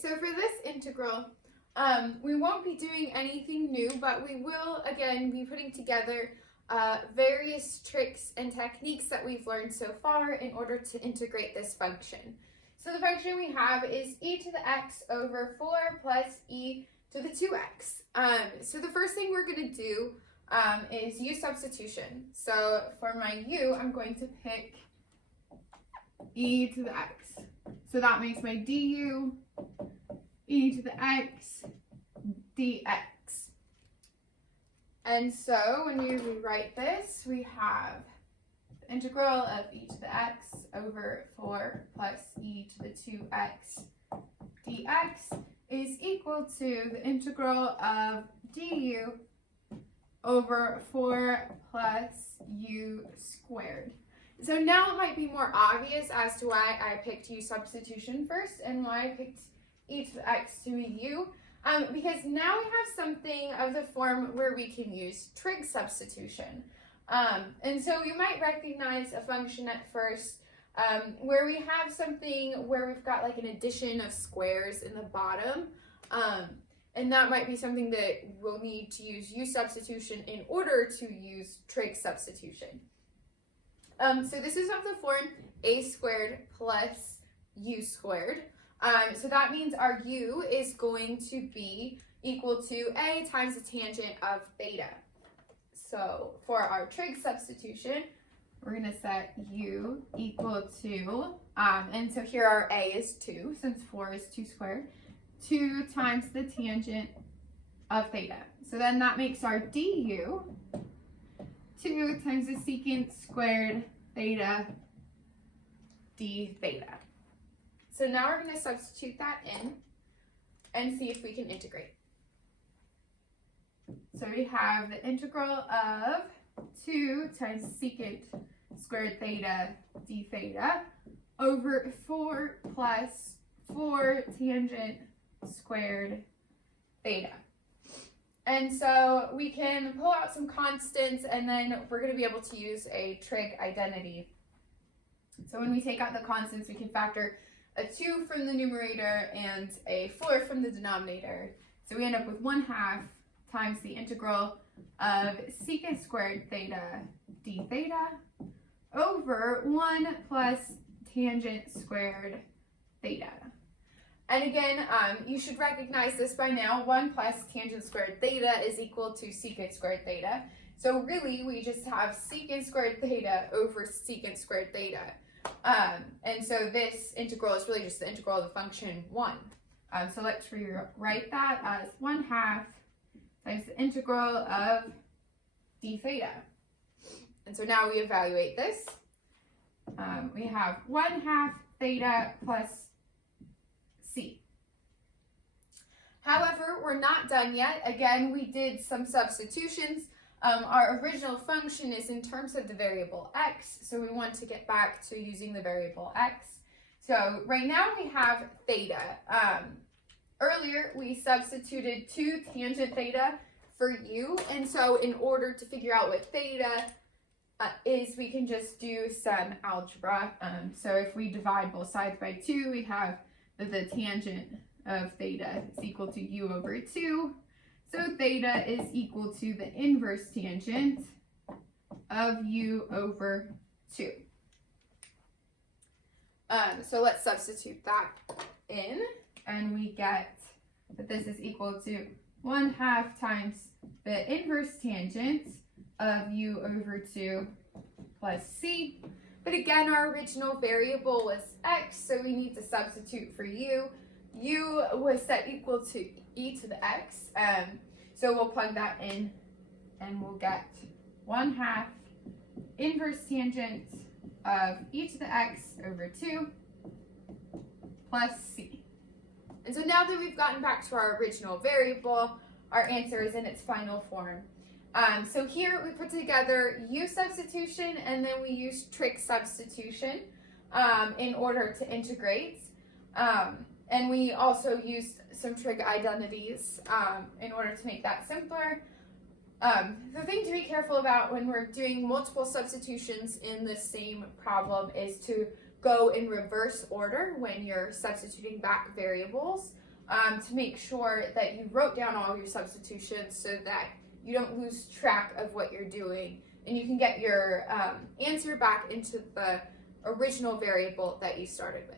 so for this integral, we won't be doing anything new, but we will, again, be putting together various tricks and techniques that we've learned so far in order to integrate this function. So the function we have is e to the x over 4 plus e to the 2x. So the first thing we're going to do is u substitution. So for my u, I'm going to pick e to the x. So that makes my du e to the x dx. And so when we rewrite this, we have the integral of e to the x over 4 plus e to the 2x dx is equal to the integral of du over 4 plus u squared. So now it might be more obvious as to why I picked u substitution first and why I picked e to the x to be u, because now we have something of the form where we can use trig substitution. And so you might recognize a function at first where we have something where we've got like an addition of squares in the bottom. And that might be something that we'll need to use u substitution in order to use trig substitution. So this is of the form a squared plus u squared. So that means our u is going to be equal to a times the tangent of theta. So for our trig substitution, we're going to set u equal to, and so here our a is 2, since 4 is 2 squared, 2 times the tangent of theta. So then that makes our du 2 times the secant squared theta d theta. So now we're going to substitute that in and see if we can integrate. So we have the integral of 2 times secant squared theta d theta over 4 plus 4 tangent squared theta. And so we can pull out some constants and then we're going to be able to use a trig identity. So when we take out the constants, we can factor a 2 from the numerator and a 4 from the denominator. So we end up with 1/2 times the integral of secant squared theta d theta over 1 plus tangent squared theta. And again, you should recognize this by now. 1 plus tangent squared theta is equal to secant squared theta. So really, we just have secant squared theta over secant squared theta. And so this integral is really just the integral of the function 1. So let's rewrite that as 1/2 times the integral of d theta. And so now we evaluate this. We have 1/2 theta plus c. However, we're not done yet. Again, we did some substitutions. Our original function is in terms of the variable x, so we want to get back to using the variable x. So right now we have theta. Earlier we substituted 2 tangent theta for u, and so in order to figure out what theta is, we can just do some algebra. So if we divide both sides by 2, we have that the tangent of theta is equal to u over 2. So theta is equal to the inverse tangent of u over 2. So let's substitute that in, and we get that this is equal to 1/2 times the inverse tangent of u over 2 plus c. But again, our original variable was x, so we need to substitute for u. U was set equal to e to the x, so we'll plug that in and we'll get 1/2 inverse tangent of e to the x over 2 plus c. And so now that we've gotten back to our original variable, our answer is in its final form. So here we put together u substitution and then we use trig substitution in order to integrate. And we also used some trig identities in order to make that simpler. The thing to be careful about when we're doing multiple substitutions in the same problem is to go in reverse order when you're substituting back variables. to make sure that you wrote down all your substitutions so that you don't lose track of what you're doing, and you can get your answer back into the original variable that you started with.